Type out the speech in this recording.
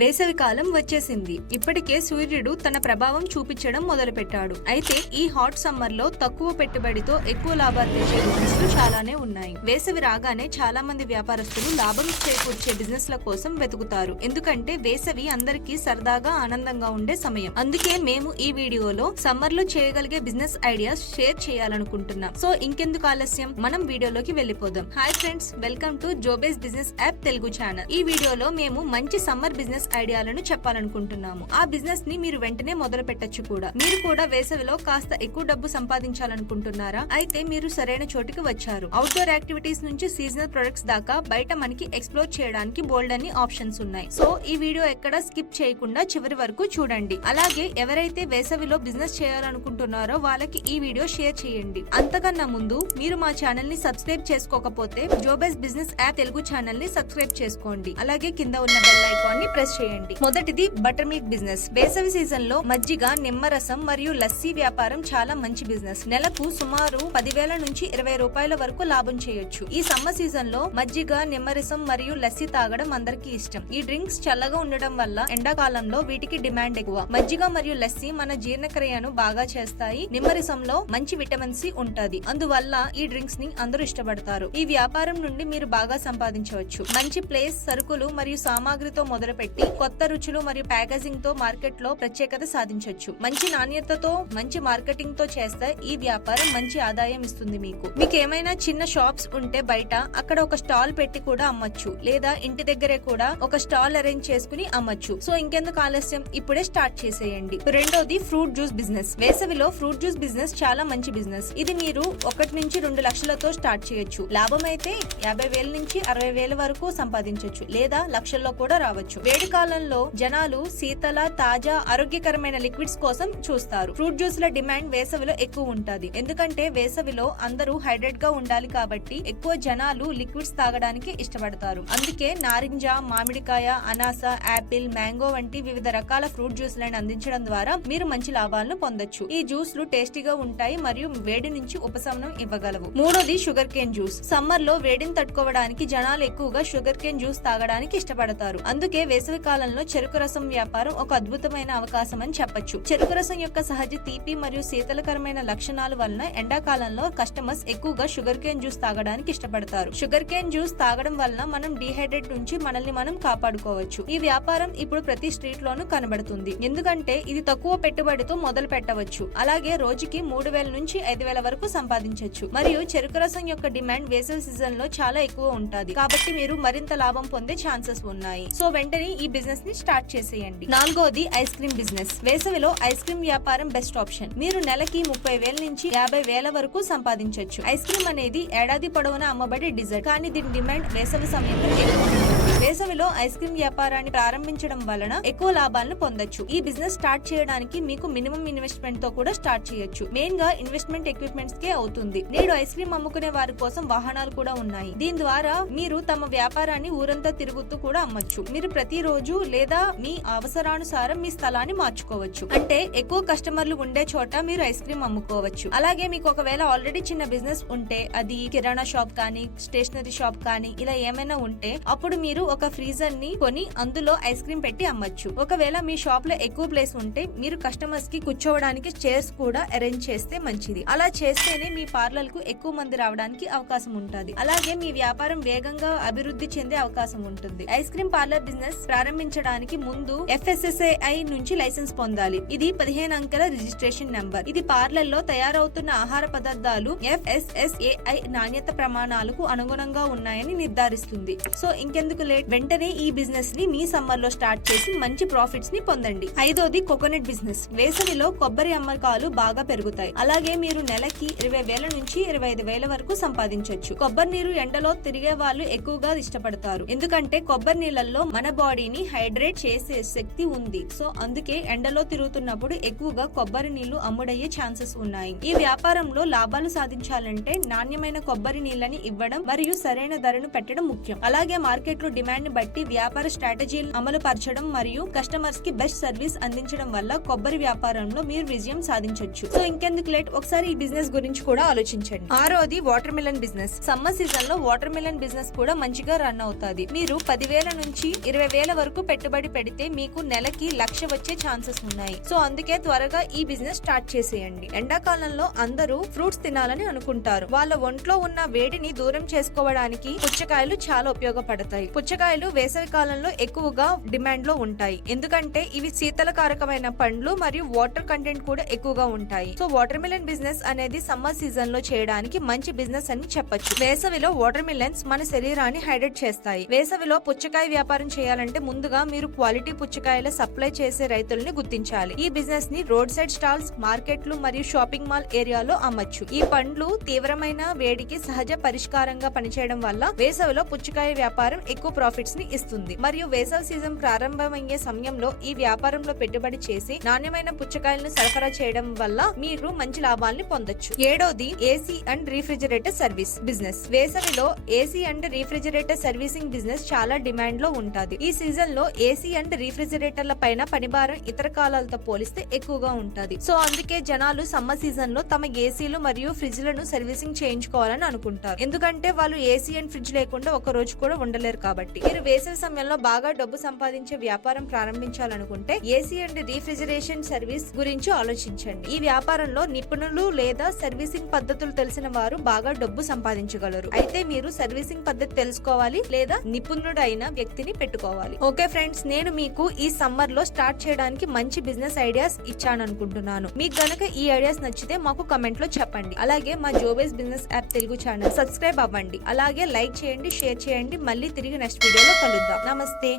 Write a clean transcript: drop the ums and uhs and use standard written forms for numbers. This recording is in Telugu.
వేసవి కాలం వచ్చేసింది. ఇప్పటికే సూర్యుడు తన ప్రభావం చూపించడం మొదలుపెట్టాడు. అయితే ఈ హాట్ సమ్మర్ లో తక్కువ పెట్టుబడితో ఎక్కువ లాభాలు తెచ్చే బిజినెస్లు చాలానే ఉన్నాయి. వేసవి రాగానే చాలా మంది వ్యాపారస్తులు లాభం చేకూర్చే బిజినెస్ ల కోసం వెతుకుతారు. ఎందుకంటే వేసవి అందరికీ సరదాగా ఆనందంగా ఉండే సమయం. అందుకే మేము ఈ వీడియోలో సమ్మర్ లో చేయగలిగే బిజినెస్ ఐడియాస్ షేర్ చేయాలనుకుంటున్నాం. సో ఇంకెందుకు ఆలస్యం, మనం వీడియోలోకి వెళ్ళిపోదాం. హాయ్ ఫ్రెండ్స్, వెల్కమ్ టు జోబేస్ బిజినెస్ యాప్ తెలుగు ఛానల్. ఈ వీడియోలో మేము మంచి సమ్మర్ బిజినెస్ ఐడియాలను చెప్పాలనుకుంటున్నాము. ఆ బిజినెస్ ని మీరు వెంటనే మొదలు పెట్టొచ్చు కూడా. మీరు కూడా వేసవిలో కాస్త ఎక్కువ డబ్బు సంపాదించాలనుకుంటున్నారా? అయితే మీరు సరైన చోటికి వచ్చారు. అవుట్డోర్ యాక్టివిటీస్ నుంచి సీజనల్ ప్రొడక్ట్స్ దాకా బయట మనకి ఎక్స్ప్లోర్ చేయడానికి బోల్డ్ అన్ని ఆప్షన్స్ ఉన్నాయి. సో ఈ వీడియో ఎక్కడ స్కిప్ చేయకుండా చివరి వరకు చూడండి. అలాగే ఎవరైతే వేసవిలో బిజినెస్ చేయాలనుకుంటున్నారో వాళ్ళకి ఈ వీడియో షేర్ చేయండి. అంతకన్నా ముందు మీరు మా ఛానల్ ని సబ్స్క్రైబ్ చేసుకోకపోతే జోబేస్ బిజినెస్ యాప్ తెలుగు ఛానల్ ని సబ్స్క్రైబ్ చేసుకోండి. అలాగే కింద ఉన్న బెల్ ఐకాన్ ని ప్రెస్ చేయండి. మొదటిది బటర్ మిల్క్ బిజినెస్. వేసవి సీజన్ లో మజ్జిగ, నిమ్మరసం మరియు లస్సీ వ్యాపారం చాలా మంచి బిజినెస్. నెలకు సుమారు 10,000 నుంచి 20 రూపాయల వరకు లాభం చేయొచ్చు. ఈ సమ్మర్ సీజన్ లో మజ్జిగ, నిమ్మరసం మరియు లస్సీ తాగడం అందరికీ ఇష్టం. ఈ డ్రింక్స్ చల్లగా ఉండడం వల్ల ఎండాకాలంలో వీటికి డిమాండ్ ఎక్కువ. మజ్జిగ మరియు లస్సీ మన జీర్ణక్రియను బాగా చేస్తాయి. నిమ్మరసంలో మంచి విటమిన్ సి ఉంటది. అందువల్ల ఈ డ్రింక్స్ ని అందరూ ఇష్టపడతారు. ఈ వ్యాపారం నుండి మీరు బాగా సంపాదించవచ్చు. మంచి ప్లేస్, సరుకులు మరియు సామాగ్రితో మొదలుపెట్టి కొత్త రుచులు మరియు ప్యాకేజింగ్ తో మార్కెట్ లో ప్రత్యేకత సాధించవచ్చు. మంచి నాణ్యతతో మంచి మార్కెటింగ్ తో చేస్తే ఈ వ్యాపారం మంచి ఆదాయం ఇస్తుంది. మీకు ఏమైనా చిన్న షాప్స్ ఉంటే బయట అక్కడ ఒక స్టాల్ పెట్టి కూడా అమ్మచ్చు. లేదా ఇంటి దగ్గరే కూడా ఒక స్టాల్ అరేంజ్ చేసుకుని అమ్మచ్చు. సో ఇంకెందుకు ఆలస్యం, ఇప్పుడే స్టార్ట్ చేసేయండి. రెండోది ఫ్రూట్ జ్యూస్ బిజినెస్. వేసవిలో ఫ్రూట్ జ్యూస్ బిజినెస్ చాలా మంచి బిజినెస్. ఇది మీరు 1 నుంచి 2 లక్షలతో స్టార్ట్ చేయొచ్చు. లాభం అయితే 50,000 నుంచి 60,000 వరకు సంపాదించవచ్చు. లేదా లక్షల్లో కూడా రావచ్చు. వేడి కాలంలో జనాలు శీతల, తాజా, ఆరోగ్యకరమైన లిక్విడ్స్ కోసం చూస్తారు. ఫ్రూట్ జ్యూస్ ల డిమాండ్ వేసవిలో ఎక్కువ ఉంటది. ఎందుకంటే వేసవిలో అందరూ హైడ్రేట్ గా ఉండాలి కాబట్టి ఎక్కువ జనాలు లిక్విడ్స్ తాగడానికి ఇష్టపడతారు. అందుకే నారింజ, మామిడికాయ, అనాస, యాపిల్, మ్యాంగో వంటి వివిధ రకాల ఫ్రూట్ జ్యూస్ లను అందించడం ద్వారా మీరు మంచి లాభాలను పొందొచ్చు. ఈ జ్యూస్లు టేస్టీగా ఉంటాయి మరియు వేడి నుంచి ఉపశమనం ఇవ్వగలవు. మూడోది షుగర్ కేన్ జ్యూస్. సమ్మర్ లో వేడిని తట్టుకోవడానికి జనాలు ఎక్కువగా షుగర్ కేన్ జ్యూస్ తాగడానికి ఇష్టపడతారు. అందుకే వేసవి కాలంలో చెరుకు రసం వ్యాపారం ఒక అద్భుతమైన అవకాశం అని చెప్పొచ్చు. చెరుకు రసం యొక్క సహజ తీపి మరియు శీతలకరమైన లక్షణాల వలన ఎండాకాలంలో కస్టమర్స్ ఎక్కువగా షుగర్ కేన్ జ్యూస్ తాగడానికి ఇష్టపడతారు. షుగర్ కేన్ జ్యూస్ తాగడం వలన మనం డీహైడ్రేట్ నుంచి మనల్ని మనం కాపాడుకోవచ్చు. ఈ వ్యాపారం ఇప్పుడు ప్రతి స్ట్రీట్ లోనూ కనబడుతుంది. ఎందుకంటే ఇది తక్కువ పెట్టుబడితో మొదలు పెట్టవచ్చు. అలాగే రోజుకి 3,000 నుంచి 5,000 వరకు సంపాదించవచ్చు. మరియు చెరుకు రసం యొక్క డిమాండ్ వేసవి సీజన్ లో చాలా ఎక్కువ ఉంటుంది. కాబట్టి మీరు మరింత లాభం పొందే ఛాన్సెస్ ఉన్నాయి. సో వెంటనే ఈ బిజినెస్ ని స్టార్ట్ చేసేయండి. నాలుగోది ఐస్ క్రీమ్ బిజినెస్. వేసవిలో ఐస్ క్రీమ్ వ్యాపారం బెస్ట్ ఆప్షన్. మీరు నెలకి 30,000 నుంచి 50,000 వరకు సంపాదించవచ్చు. ఐస్ క్రీమ్ అనేది ఏడాది పొడవునా అమ్మబడే డిజర్ట్. కానీ దీని డిమాండ్ వేసవి సమయంలో ఎక్కువ ఉంటుంది. వేసవిలో ఐస్ క్రీమ్ వ్యాపారాన్ని ప్రారంభించడం వలన ఎక్కువ లాభాలను పొందొచ్చు. ఈ బిజినెస్ స్టార్ట్ చేయడానికి మీకు మినిమం ఇన్వెస్ట్మెంట్ తో కూడా స్టార్ట్ చేయొచ్చు. మెయిన్ గా ఇన్వెస్ట్మెంట్ ఎక్విప్మెంట్స్ కే అవుతుంది. నేడు ఐస్ క్రీమ్ అమ్ముకునే వారి కోసం వాహనాలు కూడా ఉన్నాయి. దీని ద్వారా మీరు తమ వ్యాపారాన్ని ఊరంతా తిరుగుతూ కూడా అమ్మొచ్చు. మీరు ప్రతిరోజు లేదా మీ అవసరానుసారం మీ స్థలాన్ని మార్చుకోవచ్చు. అంటే ఎక్కువ కస్టమర్లు ఉండే చోట మీరు ఐస్ క్రీమ్ అమ్ముకోవచ్చు. అలాగే మీకు ఒకవేళ ఆల్రెడీ చిన్న బిజినెస్ ఉంటే, అది కిరాణా షాప్ కానీ, స్టేషనరీ షాప్ కానీ ఇలా ఏమైనా ఉంటే, అప్పుడు మీరు ఒక ఫ్రీజర్ ని కొని అందులో ఐస్ క్రీమ్ పెట్టి అమ్మచ్చు. ఒకవేళ మీ షాప్ లో ఎక్కువ ప్లేస్ ఉంటే మీరు కస్టమర్స్ కి కూర్చోవడానికి చైర్స్ కూడా అరేంజ్ చేస్తే మంచిది. అలా చేస్తేనే మీ పార్లర్ కు ఎక్కువ మంది రావడానికి అవకాశం ఉంటుంది. అలాగే మీ వ్యాపారం వేగంగా అభివృద్ధి చెందే అవకాశం ఉంటుంది. ఐస్ క్రీమ్ పార్లర్ బిజినెస్ ప్రారంభించడానికి ముందు FSSAI నుంచి లైసెన్స్ పొందాలి. ఇది 15 అంకెల రిజిస్ట్రేషన్ నంబర్. ఇది పార్లర్ లో తయారవుతున్న ఆహార పదార్థాలు FSSAI నాణ్యత ప్రమాణాలకు అనుగుణంగా ఉన్నాయని నిర్ధారిస్తుంది. సో ఇంకెందుకు లేట్, వెంటనే ఈ బిజినెస్ ని మీ సమ్మర్ లో స్టార్ట్ చేసి మంచి ప్రాఫిట్స్ ని పొందండి. ఐదోది కోకోనట్ బిజినెస్. వేసవిలో కొబ్బరి అమ్మకాలు బాగా పెరుగుతాయి. అలాగే మీరు నెలకి 20,000 నుంచి 25,000 వరకు సంపాదించవచ్చు. కొబ్బరి నీరు ఎండలో తిరిగే వాళ్ళు ఎక్కువగా ఇష్టపడతారు. ఎందుకంటే కొబ్బరి నీళ్ళల్లో మన బాడీని హైడ్రేట్ చేసే శక్తి ఉంది. సో అందుకే ఎండలో తిరుగుతున్నప్పుడు ఎక్కువగా కొబ్బరి నీళ్లు అమ్ముడయ్యే ఛాన్సెస్ ఉన్నాయి. ఈ వ్యాపారంలో లాభాలు సాధించాలంటే నాణ్యమైన కొబ్బరి నీళ్ళని ఇవ్వడం మరియు సరైన ధరను పెట్టడం ముఖ్యం. అలాగే మార్కెట్ లో డిమాండ్ డిమాండ్ ని బట్టి వ్యాపార స్ట్రాటజీలు అమలు పరచడం మరియు కస్టమర్స్ కి బెస్ట్ సర్వీస్ అందించడం వల్ల కొబ్బరి వ్యాపారంలో మీరు విజయం సాధించొచ్చు. సో ఇంకెందుకు లేట్, ఒకసారి ఈ బిజినెస్ గురించి కూడా ఆలోచించండి. ఆరోది water melon business. Summer season లో వాటర్ మిలన్ బిజినెస్ కూడా మంచిగా రన్ అవుతాది. మీరు 10,000 నుంచి 20,000 వరకు పెట్టుబడి పెడితే మీకు నెలకి 1,00,000 వచ్చే ఛాన్సెస్ ఉన్నాయి. సో అందుకే త్వరగా ఈ బిజినెస్ స్టార్ట్ చేసేయండి. ఎండాకాలంలో అందరూ ఫ్రూట్స్ తినాలని అనుకుంటారు. వాళ్ళ ఒంట్లో ఉన్న వేడిని దూరం చేసుకోవడానికి పుచ్చకాయలు చాలా ఉపయోగపడతాయి. పుచ్చకాయలు వేసవి కాలంలో ఎక్కువగా డిమాండ్ లో ఉంటాయి, ఎందుకంటే ఇవి శీతలకారకమైన పండ్లు మరియు వాటర్ కంటెంట్ కూడా ఎక్కువగా ఉంటాయి. సో వాటర్ మిలన్ బిజినెస్ అనేది సమ్మర్ సీజన్ లో చేయడానికి మంచి బిజినెస్ అని చెప్పొచ్చు. వేసవిలో వాటర్ మిలన్స్ మన శరీరాన్ని హైడ్రేట్ చేస్తాయి. వేసవిలో పుచ్చకాయ వ్యాపారం చేయాలంటే ముందుగా మీరు క్వాలిటీ పుచ్చకాయల సప్లై చేసే రైతుల్ని గుర్తించాలి. ఈ బిజినెస్ ని రోడ్ సైడ్ స్టాల్స్, మార్కెట్లు మరియు షాపింగ్ మాల్ ఏరియాలో అమ్మచ్చు. ఈ పండ్లు తీవ్రమైన వేడికి సహజ పరిష్కారంగా పనిచేయడం వల్ల వేసవిలో పుచ్చకాయ వ్యాపారం ఎక్కువ ప్రాఫిట్స్ ని ఇస్తుంది. మరియు వేసవి సీజన్ ప్రారంభమయ్యే సమయంలో ఈ వ్యాపారంలో పెట్టుబడి చేసి నాణ్యమైన పుచ్చకాయలను సరఫరా చేయడం వల్ల మీరు మంచి లాభాలను పొందొచ్చు. ఏడోది AC and refrigerator service business. వేసవిలో AC and refrigerator servicing business చాలా డిమాండ్ లో ఉంటుంది. ఈ సీజన్ లో ఏసీ అండ్ రిఫ్రిజిరేటర్ల పైన పనిభారం ఇతర కాలాలతో పోలిస్తే ఎక్కువగా ఉంటది. సో అందుకే జనాలు సమ్మర్ సీజన్ లో తమ ఏసీలు మరియు ఫ్రిడ్జ్లను సర్వీసింగ్ చేయించుకోవాలని అనుకుంటారు, ఎందుకంటే వాళ్ళు ఏసీ అండ్ ఫ్రిడ్జ్ లేకుండా ఒక రోజు కూడా ఉండలేరు కాబట్టి. మీరు వేసవి సమయంలో బాగా డబ్బు సంపాదించే వ్యాపారం ప్రారంభించాలనుకుంటే ఏసీ అండ్ రిఫ్రిజిరేషన్ సర్వీస్ గురించి ఆలోచించండి. ఈ వ్యాపారంలో నిపుణులు లేదా సర్వీసింగ్ పద్ధతులు తెలిసిన వారు బాగా డబ్బు సంపాదించగలరు. అయితే మీరు సర్వీసింగ్ పద్ధతి తెలుసుకోవాలి లేదా నిపుణుడైన వ్యక్తిని పెట్టుకోవాలి. ఓకే ఫ్రెండ్స్, నేను మీకు ఈ సమ్మర్ లో స్టార్ట్ చేయడానికి మంచి బిజినెస్ ఐడియాస్ ఇచ్చాను అనుకుంటున్నాను. మీకు గనక ఈ ఐడియాస్ నచ్చితే మాకు కమెంట్ లో చెప్పండి. అలాగే మా జోబేస్ business app Telugu channel subscribe అవ్వండి. అలాగే లైక్ చేయండి, షేర్ చేయండి. మళ్ళీ తిరిగి నెక్స్ట్ వీడియోలో కలుద్దాం. నమస్తే.